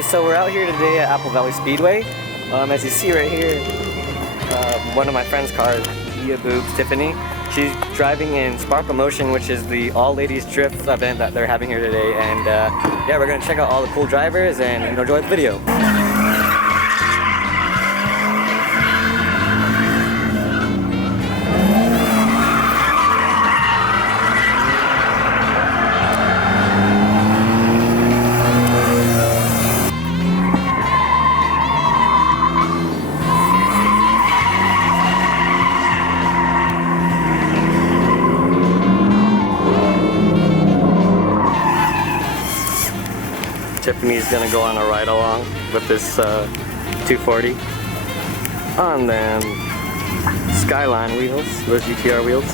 Hey, so we're out here today at Apple Valley Speedway. As you see right here, one of my friend's cars, Weaboobs, Tiffany, she's driving in Sparkle Motion, which is the all-ladies drift event that they're having here today. And yeah, we're gonna check out all the cool drivers and enjoy the video. Tiffany's gonna go on a ride along with this 240 on them Skyline wheels, those GTR wheels.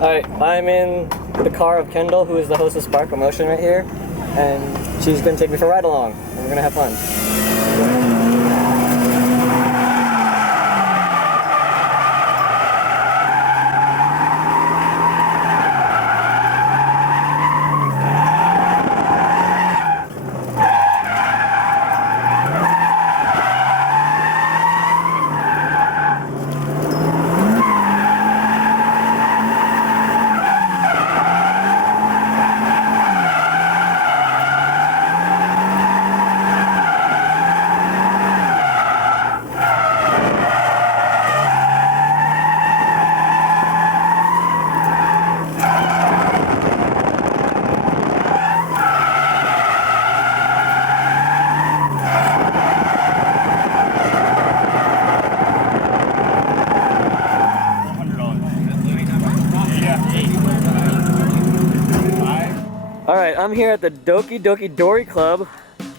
Alright, I'm in the car of Kendal, who is the host of Sparkle Motion right here, and she's going to take me for a ride along, and we're going to have fun. Alright, I'm here at the Doki Dori Club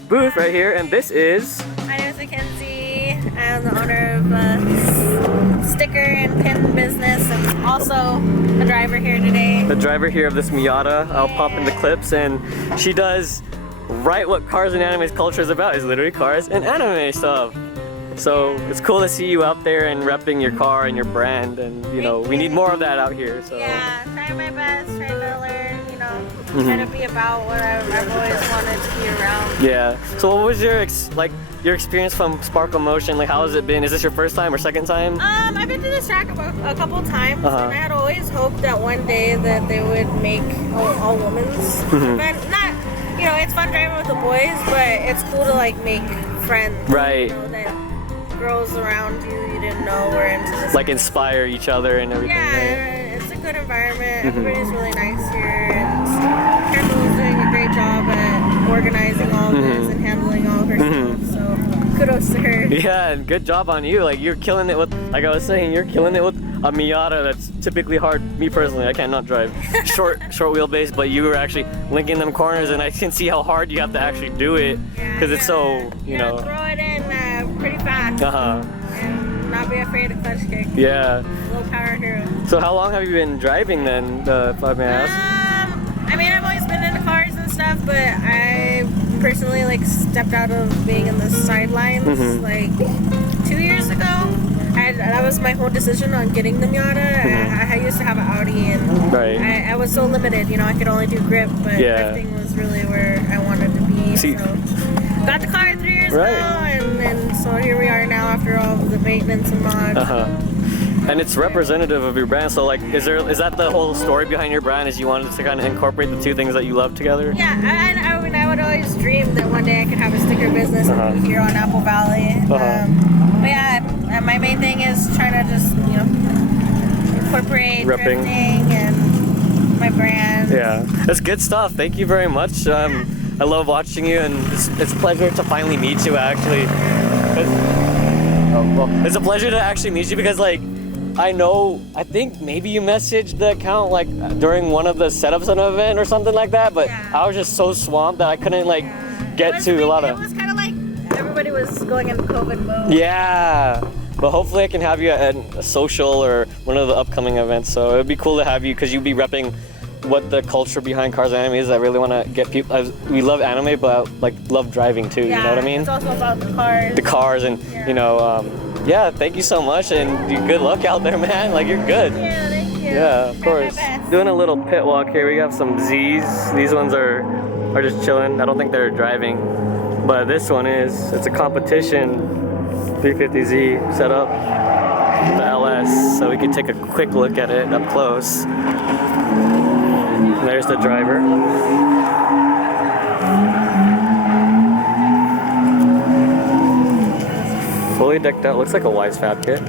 booth right here, and this is... My name is Mackenzie. I am the owner of sticker and pin business, and also a driver here today. The driver here of this Miata. I'll pop in the clips, and she does right what cars and anime culture is about. Is literally cars and anime stuff. So it's cool to see you out there and repping your car and your brand, and you know we need more of that out here. So yeah, trying my best, trying to learn, you know, trying to be about what I've always wanted to be around. Yeah. So what was your your experience from Sparkle Motion? Like, how has it been? Is this your first time or second time? I've been to this track a couple times, and I had always hoped that one day that they would make all women's event. Not, you know, it's fun driving with the boys, but it's cool to like make friends. Right. You know, that girls around you didn't know were into this. Like inspire each other and everything. Yeah, right? It's a good environment. Everybody's really nice here, and Kendal's doing a great job at organizing all of this and handling all of her stuff. So kudos to her. Yeah, and good job on you. Like, you're killing it with, like I was saying, you're killing it with a Miata that's typically hard. Me personally, I cannot drive short wheelbase, but you were actually linking them corners, and I can see how hard you have to actually do it because it's so, you know. Throw it in pretty fast. And not be afraid of clutch kick. Yeah. Low power hero. So how long have you been driving then, if I may ask? I mean, I've always been into cars and stuff, but I personally like stepped out of being in the sidelines like 2 years ago. That was my whole decision on getting the Miata. I used to have an Audi, and I was so limited, you know, I could only do grip, but drifting was really where I wanted to be. So got the car 3 years ago, and so here we are now after all of the maintenance and mods. And it's representative of your brand, so like, is that the whole story behind your brand, is you wanted to kind of incorporate the two things that you love together? Yeah, I mean, I would always dream that one day I could have a sticker business and be here on Apple Valley. But yeah, my main thing is trying to just, you know, incorporate drifting and my brand. Yeah, that's good stuff. Thank you very much. I love watching you, and it's a pleasure to finally meet you, actually. It's a pleasure to actually meet you because, like, I think maybe you messaged the account like during one of the setups of an event or something like that, but I was just so swamped that I couldn't like get to a lot of. It was kind of like everybody was going into COVID mode. Yeah, but hopefully I can have you at a social or one of the upcoming events. So it would be cool to have you because you'd be repping what the culture behind cars and anime is. I really want to get people. We love anime, but like love driving too. You know what I mean? It's also about the cars. The cars, and you know. Yeah, thank you so much, and good luck out there, man. Like, you're good. Thank you. Yeah, of course. Doing a little pit walk here. We have some Zs. These ones are just chilling. I don't think they're driving, but this one is. It's a competition 350Z setup, the LS. So we can take a quick look at it up close. And there's the driver. Fully decked out, looks like a Wise Fab kit.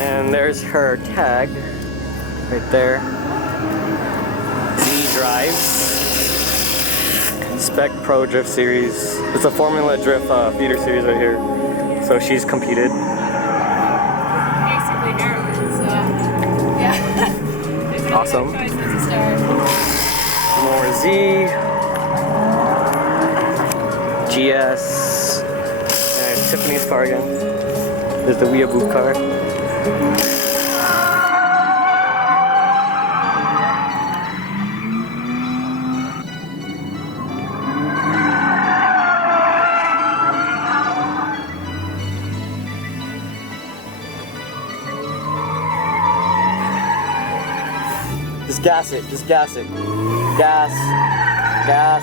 And there's her tag right there. Z Drives Spec Pro Drift Series. It's a Formula Drift feeder series right here. So she's competed. Basically heroin, so yeah. Awesome. More Z. GS, and Tiffany's car again. There's the Weaboobs car. Just gas it, just gas it. Gas, gas,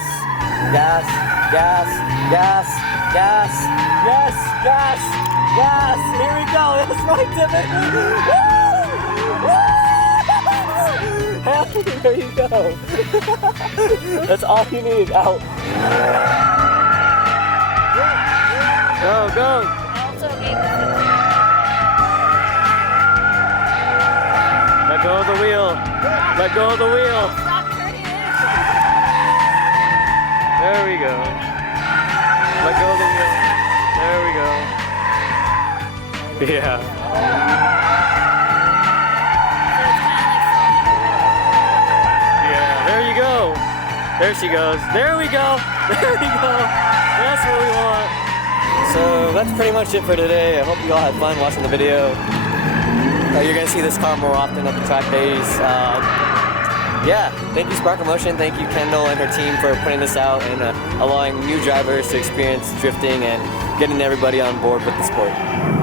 gas, gas, gas, gas, yes, gas, gas. Here we go. That's right, Tiffany. There you go. That's all you need. Out. Go, go. Let go of the wheel. Let go of the wheel. There we go. Let go of the wheel. There we go. Yeah. Yeah, there you go. There she goes. There we go. There we go. That's what we want. So that's pretty much it for today. I hope you all had fun watching the video. You're gonna see this car more often at the track days. Yeah, thank you Spark Motion, thank you Kendal and her team for putting this out and allowing new drivers to experience drifting and getting everybody on board with the sport.